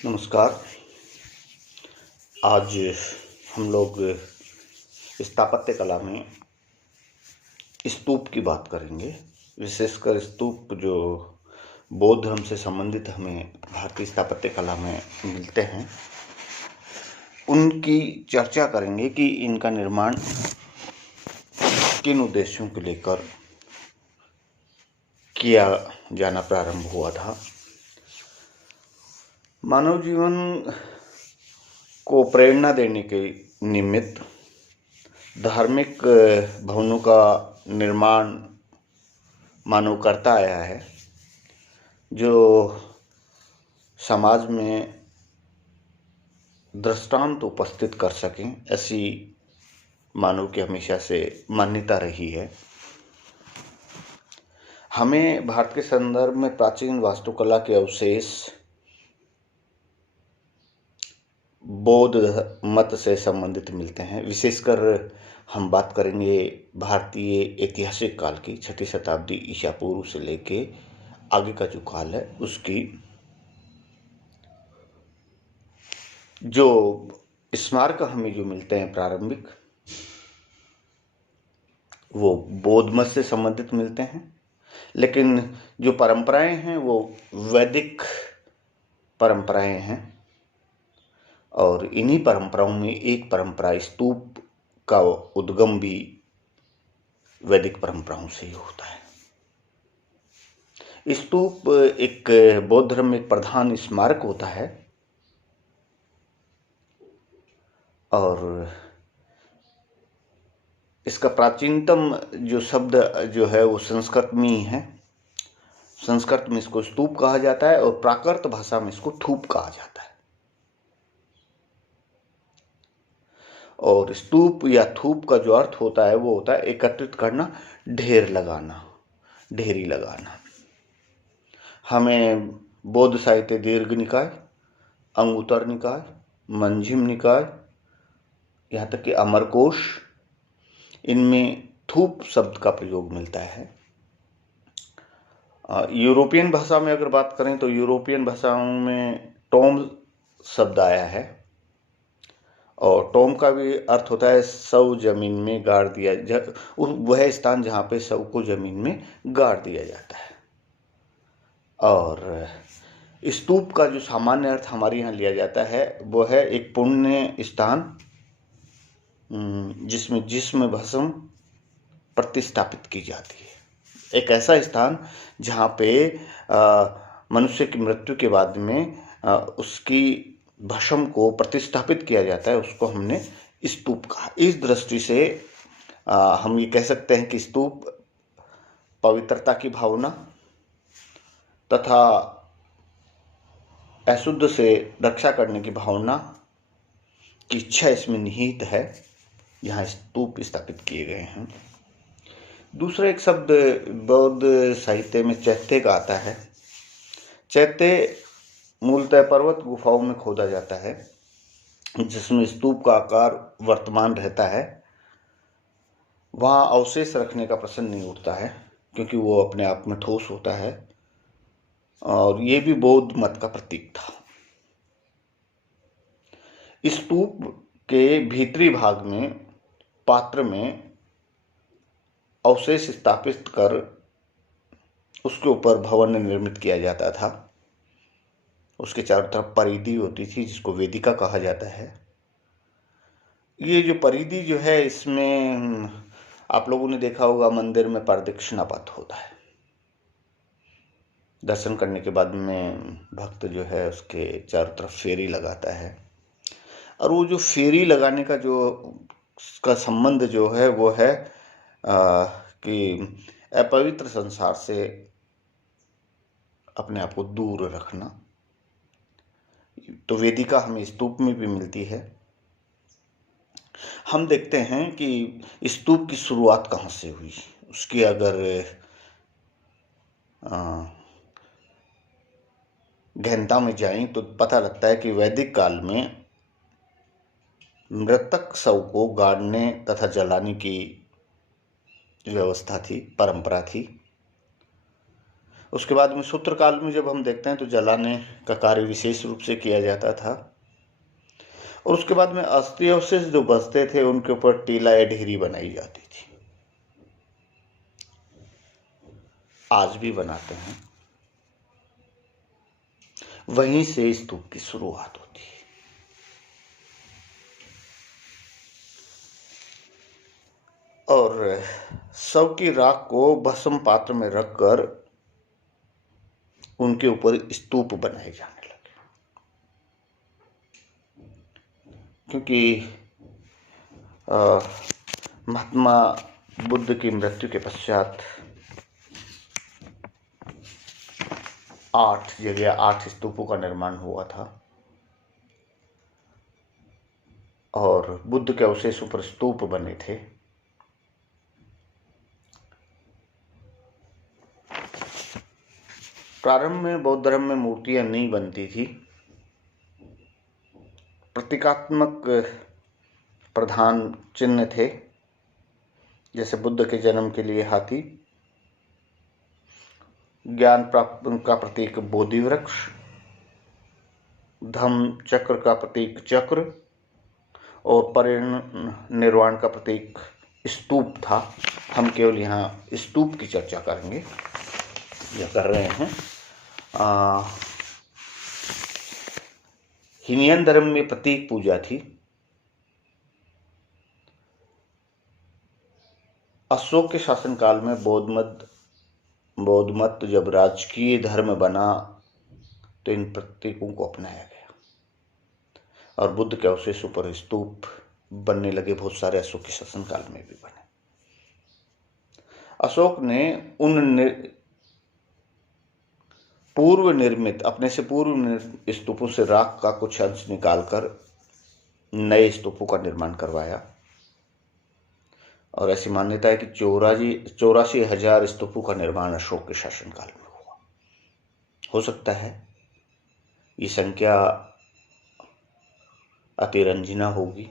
नमस्कार। आज हम लोग स्थापत्य कला में स्तूप की बात करेंगे। विशेषकर स्तूप जो बौद्ध धर्म से संबंधित हमें भारतीय स्थापत्य कला में मिलते हैं, उनकी चर्चा करेंगे कि इनका निर्माण किन उद्देश्यों को लेकर किया जाना प्रारंभ हुआ था। मानव जीवन को प्रेरणा देने के निमित्त धार्मिक भवनों का निर्माण मानव करता आया है, जो समाज में दृष्टांत उपस्थित कर सकें, ऐसी मानव की हमेशा से मान्यता रही है। हमें भारत के संदर्भ में प्राचीन वास्तुकला के अवशेष बौद्ध मत से संबंधित मिलते हैं। विशेषकर हम बात करेंगे भारतीय ऐतिहासिक काल की, 6वीं शताब्दी ईसा पूर्व से लेके आगे का जो काल है उसकी। जो स्मारक हमें जो मिलते हैं प्रारंभिक, वो बौद्ध मत से संबंधित मिलते हैं, लेकिन जो परंपराएं हैं वो वैदिक परंपराएं हैं। और इन्हीं परंपराओं में एक परंपरा स्तूप का उद्गम भी वैदिक परंपराओं से ही होता है। स्तूप एक बौद्ध धर्म में एक प्रधान स्मारक होता है और इसका प्राचीनतम जो शब्द जो है वो संस्कृत में ही है। संस्कृत में इसको स्तूप कहा जाता है और प्राकृत भाषा में इसको थूप कहा जाता है। और स्तूप या थूप का जो अर्थ होता है वो होता है एकत्रित करना, ढेर लगाना, ढेरी लगाना। हमें बौद्ध साहित्य दीर्घ निकाय, अंगुत्तर निकाय, मंजिम निकाय, यहाँ तक कि अमरकोश, इनमें थूप शब्द का प्रयोग मिलता है। यूरोपियन भाषा में अगर बात करें तो यूरोपियन भाषाओं में टॉम शब्द आया है और टॉम का भी अर्थ होता है शव जमीन में गाड़ दिया, वह स्थान जहाँ पे शव को जमीन में गाड़ दिया जाता है। और स्तूप का जो सामान्य अर्थ हमारे यहाँ लिया जाता है वो है एक पुण्य स्थान जिसमें जिस्म भस्म प्रतिस्थापित की जाती है। एक ऐसा स्थान जहाँ पे मनुष्य की मृत्यु के बाद में उसकी भस्म को प्रतिस्थापित किया जाता है, उसको हमने स्तूप कहा। इस दृष्टि से हम ये कह सकते हैं कि स्तूप पवित्रता की भावना तथा अशुद्ध से रक्षा करने की भावना की इच्छा इसमें निहित है, यहाँ स्तूप स्थापित किए गए हैं। दूसरा एक शब्द बौद्ध साहित्य में चैत्य का आता है। चैत्य मूलतः पर्वत गुफाओं में खोदा जाता है, जिसमें स्तूप का आकार वर्तमान रहता है। वहाँ अवशेष रखने का प्रश्न नहीं उठता है, क्योंकि वो अपने आप में ठोस होता है और ये भी बौद्ध मत का प्रतीक था। स्तूप के भीतरी भाग में पात्र में अवशेष स्थापित कर उसके ऊपर भवन निर्मित किया जाता था। उसके चारों तरफ परिधि होती थी जिसको वेदिका कहा जाता है। ये जो परिधि जो है, इसमें आप लोगों ने देखा होगा मंदिर में प्रदक्षिणापथ होता है। दर्शन करने के बाद में भक्त जो है उसके चारों तरफ फेरी लगाता है और वो जो फेरी लगाने का जो उसका संबंध जो है वो है कि अपवित्र संसार से अपने आप को दूर रखना। तो वेदिका हमें स्तूप में भी मिलती है। हम देखते हैं कि स्तूप की शुरुआत कहाँ से हुई, उसकी अगर गहनता में जाएं तो पता लगता है कि वैदिक काल में मृतक शव को गाड़ने तथा जलाने की व्यवस्था थी, परंपरा थी। उसके बाद में सूत्र काल में जब हम देखते हैं तो जलाने का कार्य विशेष रूप से किया जाता था। और उसके बाद में अस्थि अवशेष जो बचते थे उनके ऊपर टीला या ढेरी बनाई जाती थी, आज भी बनाते हैं। वहीं से स्तूप की शुरुआत होती है। और शव की राख को भस्म पात्र में रखकर उनके ऊपर स्तूप बनाए जाने लगे, क्योंकि महात्मा बुद्ध की मृत्यु के पश्चात 8 स्तूपों का निर्माण हुआ था और बुद्ध के अवशेषों पर स्तूप बने थे। प्रारंभ में बौद्ध धर्म में मूर्तियां नहीं बनती थी, प्रतीकात्मक प्रधान चिन्ह थे, जैसे बुद्ध के जन्म के लिए हाथी, ज्ञान प्राप्त का प्रतीक बोधि वृक्ष, धम्म चक्र का प्रतीक चक्र और परिनिर्वाण का प्रतीक स्तूप था। हम केवल यहाँ स्तूप की चर्चा करेंगे या कर रहे हैं। हीनयान धर्म में प्रतीक पूजा थी। अशोक के शासनकाल में बौद्ध मत जब राजकीय धर्म बना तो इन प्रतीकों को अपनाया गया और बुद्ध के अवशेषों पर स्तूप बनने लगे। बहुत सारे अशोक के शासनकाल में भी बने। अशोक ने अपने से पूर्व निर्मित स्तूपों से राख का कुछ अंश निकालकर नए स्तूपों का निर्माण करवाया और ऐसी मान्यता है कि 84,000 स्तूपों का निर्माण अशोक के शासनकाल में हुआ। हो सकता है ये संख्या अतिरंजिना होगी,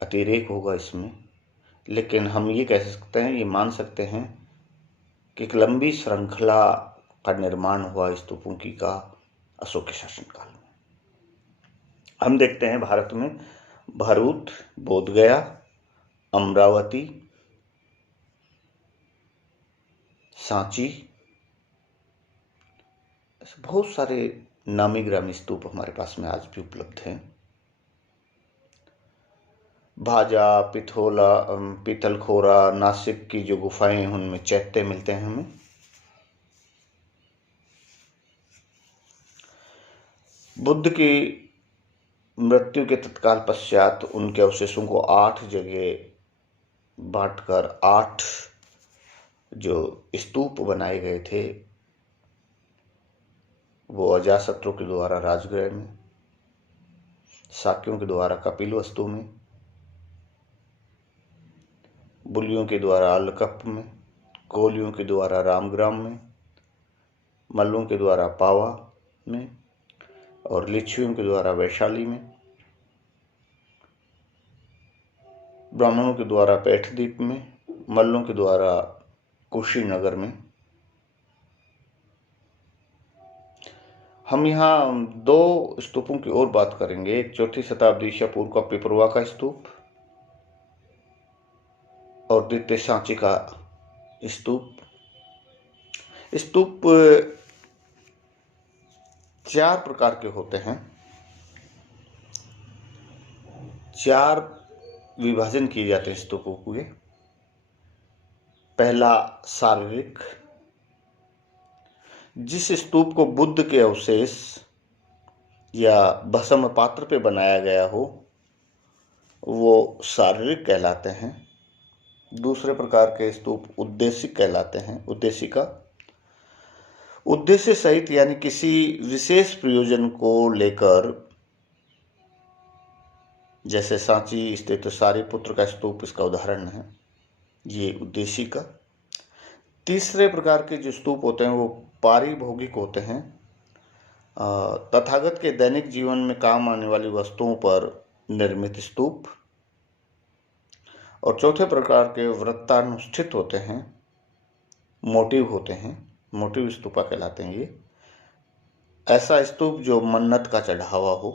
अतिरेक होगा इसमें, लेकिन हम ये कह सकते हैं, ये मान सकते हैं कि एक लंबी श्रृंखला का निर्माण हुआ स्तूपों की का अशोक के शासनकाल में। हम देखते हैं भारत में भरूच, बोधगया, अमरावती, सांची, बहुत सारे नामी ग्रामी स्तूप हमारे पास में आज भी उपलब्ध हैं। भाजा, पीतलखोरा, नासिक की जो गुफाएं हैं उनमें चैत्य मिलते हैं हमें। बुद्ध की मृत्यु के तत्काल पश्चात उनके अवशेषों को 8 जगह बांटकर 8 जो स्तूप बनाए गए थे वो अजातशत्रु के द्वारा राजगृह में, शाक्यों के द्वारा कपिलवस्तु में, बुलियों के द्वारा अलकप में, कोलियों के द्वारा रामग्राम में, मल्लों के द्वारा पावा में और लिच्छवियों के द्वारा वैशाली में, ब्राह्मणों के द्वारा पैठदीप में, मल्लों के द्वारा कुशीनगर में। हम यहाँ 2 स्तूपों की और बात करेंगे। एक 4वीं शताब्दी ईसा पूर्व का पिपरवा का स्तूप और द्वितीय सांची का स्तूप। स्तूप 4 प्रकार के होते हैं। 4 विभाजन किए जाते हैं स्तूपों के। पहला शारीरिक, जिस स्तूप को बुद्ध के अवशेष या भस्म पात्र पे बनाया गया हो वो शारीरिक कहलाते हैं। दूसरे प्रकार के स्तूप उद्देशिक कहलाते हैं। उद्देश्य सहित यानी किसी विशेष प्रयोजन को लेकर, जैसे सांची स्थित सारिपुत्र का स्तूप इसका उदाहरण है, ये उद्देश्य का। तीसरे प्रकार के जो स्तूप होते हैं वो पारिभोगिक होते हैं, तथागत के दैनिक जीवन में काम आने वाली वस्तुओं पर निर्मित स्तूप। और चौथे प्रकार के व्रतानुष्ठित होते हैं, मोटिव होते हैं, मोटिव स्तूपा कहलाते हैं ये। ऐसा स्तूप जो मन्नत का चढ़ावा हो।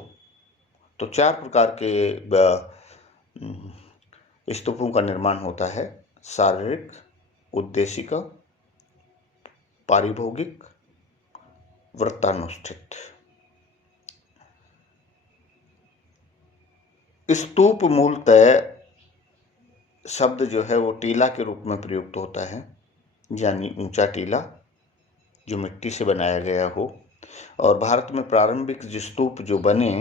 तो 4 प्रकार के स्तूपों का निर्माण होता है: शारीरिक, उद्देशिक, पारिभोगिक, व्रतानुष्ठित। स्तूप मूलतः शब्द जो है वो टीला के रूप में प्रयुक्त होता है, यानी ऊंचा टीला जो मिट्टी से बनाया गया हो। और भारत में प्रारंभिक स्तूप जो बने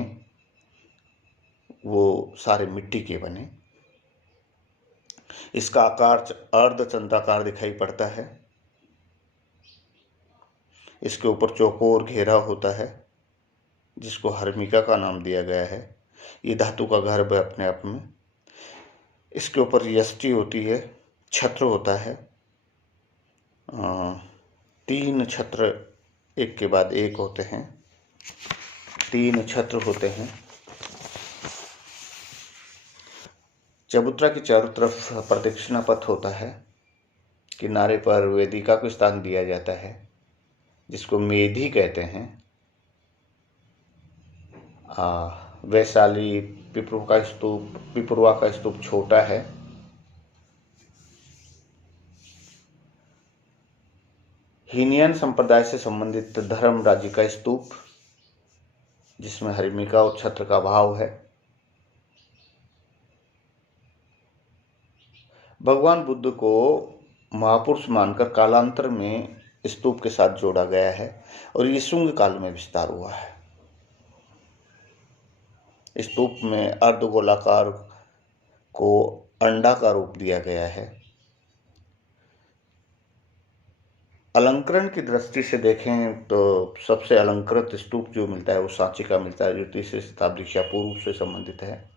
वो सारे मिट्टी के बने। इसका आकार अर्धचंद्राकार दिखाई पड़ता है। इसके ऊपर चौकोर घेरा होता है जिसको हर्मिका का नाम दिया गया है। ये धातु का गर्भ है अपने आप में। इसके ऊपर यष्टि होती है, छत्र होता है, 3 छत्र एक के बाद एक होते हैं, 3 छत्र होते हैं। चबूतरा के चारों तरफ प्रदक्षिणा पथ होता है। किनारे पर वेदिका को स्थान दिया जाता है जिसको मेधी कहते हैं। वैशाली पिपरुआ का स्तूप छोटा है। हीनियन संप्रदाय से संबंधित धर्म राज्य का स्तूप जिसमें हरिमिका और छत्र का भाव है। भगवान बुद्ध को महापुरुष मानकर कालांतर में स्तूप के साथ जोड़ा गया है और ये शुंग काल में विस्तार हुआ है। स्तूप में अर्धगोलाकार को अंडा का रूप दिया गया है। अलंकरण की दृष्टि से देखें तो सबसे अलंकृत स्तूप जो मिलता है वो सांची का मिलता है, जो 3री शताब्दी ईसा पूर्व से संबंधित है।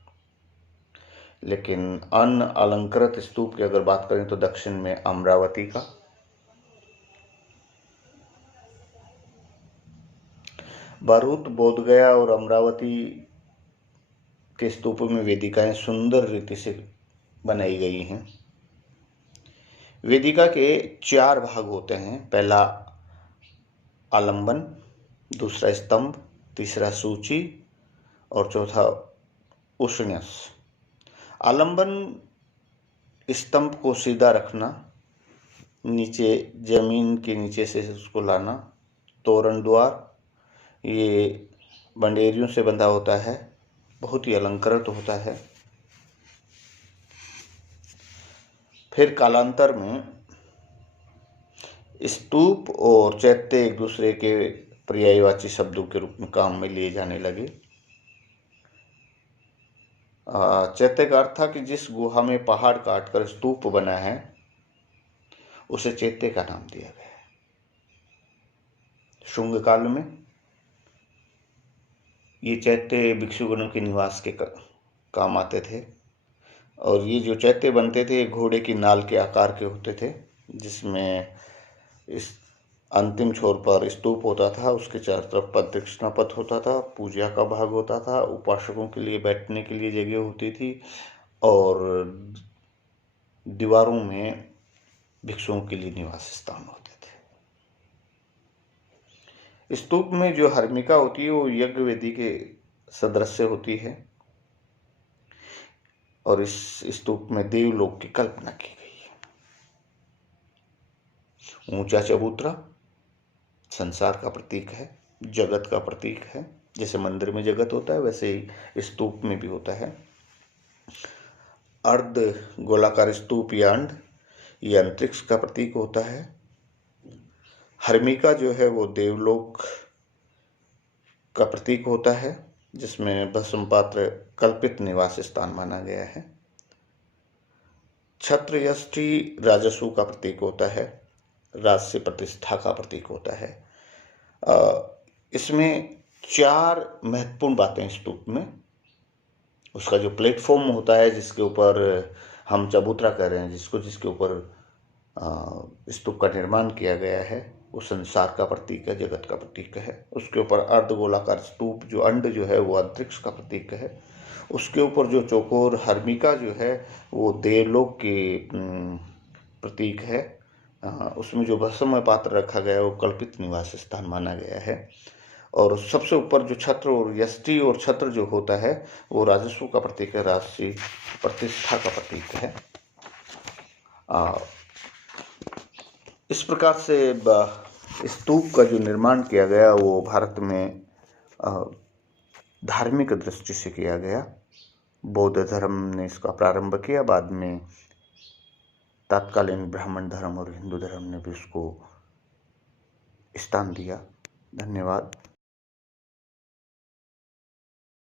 लेकिन अन्य अलंकृत स्तूप की अगर बात करें तो दक्षिण में अमरावती का, भरूच, बोधगया और अमरावती के स्तूपों में वेदिकाएं सुंदर रीति से बनाई गई हैं। वेदिका के 4 भाग होते हैं। पहला आलंबन, दूसरा स्तंभ, तीसरा सूची और चौथा उष्ण्यस। आलंबन स्तंभ को सीधा रखना, नीचे जमीन के नीचे से उसको लाना। तोरण द्वार ये बंडेरियों से बंधा होता है, बहुत ही अलंकृत होता है। फिर कालांतर में स्तूप और चैत्य एक दूसरे के पर्यायवाची शब्दों के रूप में काम में लिए जाने लगे। चैत्य का अर्थ था कि जिस गुहा में पहाड़ काटकर स्तूप बना है उसे चैत्य का नाम दिया गया है। शुंग काल में ये चैत्य भिक्षुगणों के निवास के काम आते थे और ये जो चैत्य बनते थे घोड़े की नाल के आकार के होते थे, जिसमें इस अंतिम छोर पर स्तूप होता था, उसके चारों तरफ प्रदक्षिणा पथ होता था, पूजा का भाग होता था, उपासकों के लिए बैठने के लिए जगह होती थी और दीवारों में भिक्षुओं के लिए निवास स्थान होते थे। स्तूप में जो हर्मिका होती है वो यज्ञ वेदी के सदृश होती है और इस स्तूप में देवलोक की कल्पना की गई है। ऊंचा चबूतरा संसार का प्रतीक है, जगत का प्रतीक है। जैसे मंदिर में जगत होता है वैसे ही स्तूप में भी होता है। अर्ध गोलाकार स्तूप या अंड ये अंतरिक्ष का प्रतीक होता है। हर्मिका जो है वो देवलोक का प्रतीक होता है, जिसमें भस्म पात्र कल्पित निवास स्थान माना गया है। छत्र यष्टि राजस्व का प्रतीक होता है, राजस्य प्रतिष्ठा का प्रतीक होता है। इसमें 4 महत्वपूर्ण बातें स्तूप में। उसका जो प्लेटफॉर्म होता है जिसके ऊपर हम चबूतरा कर रहे हैं, जिसके ऊपर स्तूप का निर्माण किया गया है, वो संसार का प्रतीक है, जगत का प्रतीक है। उसके ऊपर अर्धगोलाकार स्तूप जो अंड जो है वो अंतरिक्ष का प्रतीक है। उसके ऊपर जो चौकोर हर्मिका जो है वो देवलोक के प्रतीक है। उसमें जो भस्म पात्र रखा गया है वो कल्पित निवास स्थान माना गया है। और सबसे ऊपर जो छत्र और यष्टि और छत्र जो होता है वो राजस्व का प्रतीक है, राजसी प्रतिष्ठा का प्रतीक है। इस प्रकार से स्तूप का जो निर्माण किया गया वो भारत में धार्मिक दृष्टि से किया गया। बौद्ध धर्म ने इसका प्रारंभ किया, बाद में तत्कालीन ब्राह्मण धर्म और हिंदू धर्म ने भी उसको स्थान दिया। धन्यवाद।